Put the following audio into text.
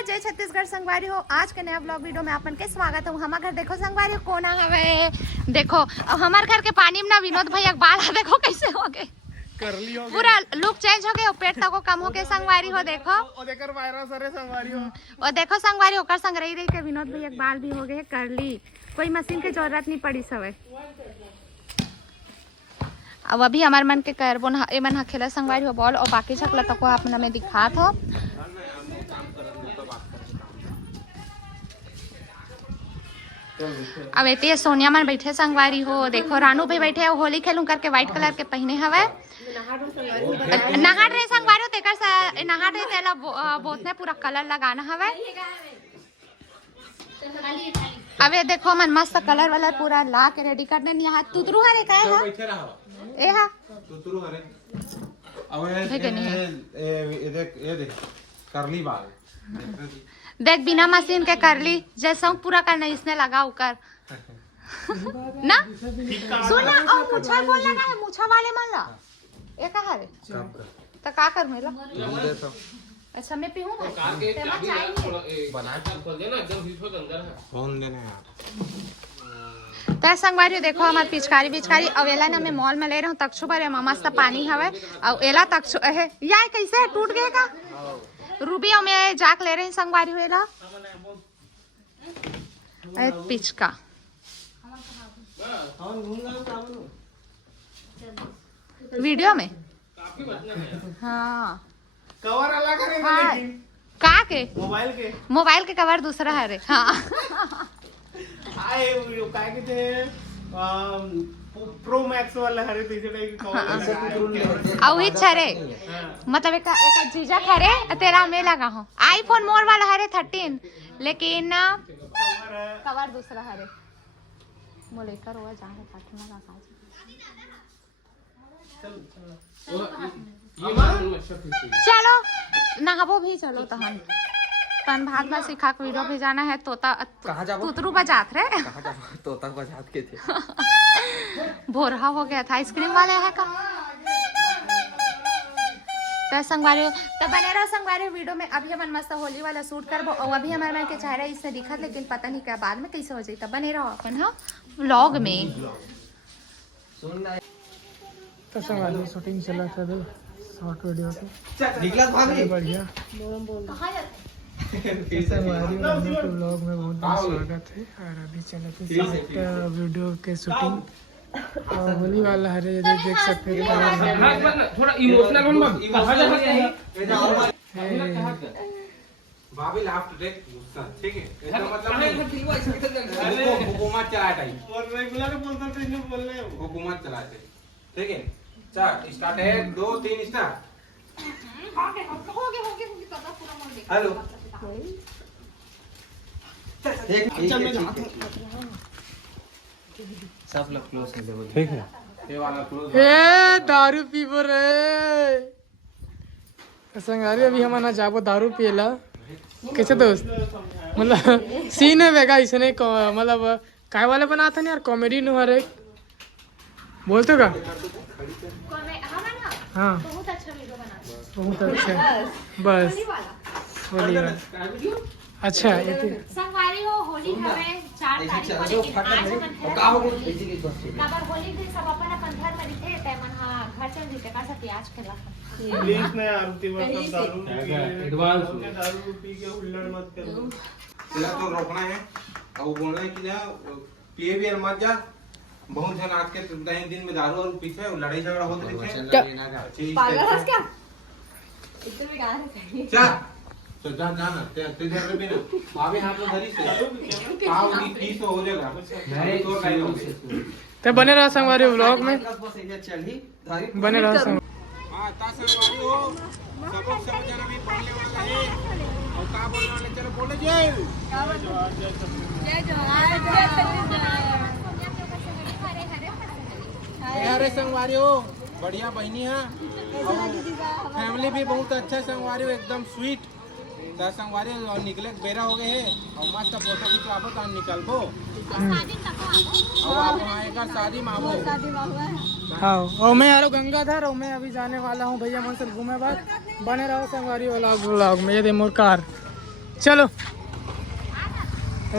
नमस्कार, जय छत्तीसगढ़ संगवारी हो। आज के नया ब्लॉग वीडियो में आपन के स्वागत है। हमारे घर देखो संगवारी हो कोना हवे, देखो हमारे घर के पानी में ना विनोद भैया बाल देखो कैसे हो गए, करली हो गए, पूरा लुक चेंज हो गया, पेट तक कम हो गए संगवारी हो। देखो और देखकर वायरस अरे संगवारी हो, और देखो संगवारी होकर संग रही के विनोद भैया बाल भी हो गए करली, कोई मशीन की जरूरत नहीं पड़ी सवे। अब अभी हमारे मन के करबो ए मन खेला संगवारी हो बॉल, और बाकी छकला तक आप हमें दिखात हो। अब एती सोनिया मन बैठे संगवारी हो, देखो रानू भी बैठे हो, होली खेलूं करके व्हाइट कलर के पहने हवे, नहाट रहे संगवारी हो, तेकर नहाट रहे तेला बोतने पूरा कलर लगाना हवे। अबे देखो मन मस्त कलर वाला पूरा ला के रेडी कर देनी। यहाँ तुतरू हरे का है ए हा तुतरू हरे, अब ये देख करली बाल देख, बिना मशीन के कर ली, जैसा पूरा करना इसने लगा उकर ना सुना। और मुछा बोल लगा है, मुछा वाले मन ला ये कहा रे तो का कर मेला। अच्छा मैं पीऊं बना के खोल देना, एकदम हिट हो अंदर है फोन देना यार। तै संगवारी देखो हमार पिचकारी अवेला ना मैं मॉल में ले रहा हूं, तक्षु पर मस्त पानी हवे, और एला तक्षु है यार कैसे टूट गए का रूबी में जाक ले रहे हैं संगवारी हुए ला पिचका। वीडियो में हाँ कवर अलग है, हाँ का के मोबाइल के कवर दूसरा है रे। हाँ काय के थे प्रो मैक्स वाला हरे तीसरे टाइप का कवर औ ही छरे, मतलब एक जीजा खरे तेरा में लगा हो। आईफोन मोर वाला हरे 13, लेकिन कवर दूसरा हरे मोले कर हुआ जाने पाठना का काज। चलो नहाबो भी, चलो तहन तन भात में सिखा के वीडियो भेजाना है। तोता तुतरू बजात रे, कहां जाबो तोता बजात के थे भोरहा हो गया था। आइसक्रीम वाले है का तो संगवारी तो बने रहो संगवारी वीडियो में। अभी हम मस्त होली वाला शूट करबो, और अभी हमारे मन के चेहरा इससे दिखत, लेकिन पता नहीं क्या बाद में कैसे हो जाए। तब बने रहो अपन हाँ व्लॉग में। तो संगवारी शूटिंग चला था तो शॉर्ट वीडियो पे निकला भाभी बढ़िया। संगवारी व्लॉग में बहुत बहुत स्वागत है। और अभी चले थे वीडियो के शूटिंग, और होली वाला हरे ये देख सकते हैं थोड़ा इमोशनल भाभी लाफ्ट देख गुस्सा, ठीक है इसका मतलब हुकूमत चलाता है और रेगुलर बोलता तो इन्हें बोल रहे हो हुकूमत चलाते, ठीक है। चल स्टार्ट है 2 3 स्टार्ट। हो गया हेलो सब लोग क्लोज कर दो, ठीक है। ये वाला क्लोज ए दारू पीबो रे संगवारी। अभी हम ना जाबो दारू पिएला कैसे दोस्त, मतलब सीन है वेगा इसने मतलब काय वाला बना था यार, कॉमेडी नु हर एक बोल तो का हाँ बहुत अच्छा वीडियो बनाते, बहुत अच्छा बस होली वाला अच्छा। ये संगवारी हो होली हवे 4 तारीख को, लेकिन आज मन का हो काबर होली के सब अपन घर में रहते ते मन हां घर चल जीते का सब प्याज खेला प्लीज ना आरती वक्त दारू एडवांस दारू पी के हुल्लड़ मत करो। तेरा तो रोकना है और बोलना है कि जा पिए भी मत जा। बहुत जन आज के दिन में दारू और पीछे लड़ाई झगड़ा होते रहते हैं। पागल है क्या इधर भी गाना चाहिए। चल तो जाना ते घर में ना भाभी हम लोग घरी से पाव की 30 हो जाएगा नहीं तो टाइम हो ते बने रहा संगवारी व्लॉग में, बने रहा संग हां ता संगवारी हो सब जना भी पढ़ने वाला है और का बोलने वाले चलो बोले जय अरे संगवारी हो बढ़िया बहनी है, फैमिली भी बहुत अच्छा संगवारी हो, एकदम स्वीट संगवारी और निकले बेरा हो गए है और मस्त फोटो खिंचवाबो तो निकलबो और शादी में आवो। हाँ और मैं यारो गंगाधर और मैं अभी जाने वाला हूँ भैया मन से घूमे बाद। बने रहो संगवारी वाला व्लॉग में। ये दे मोर कार चलो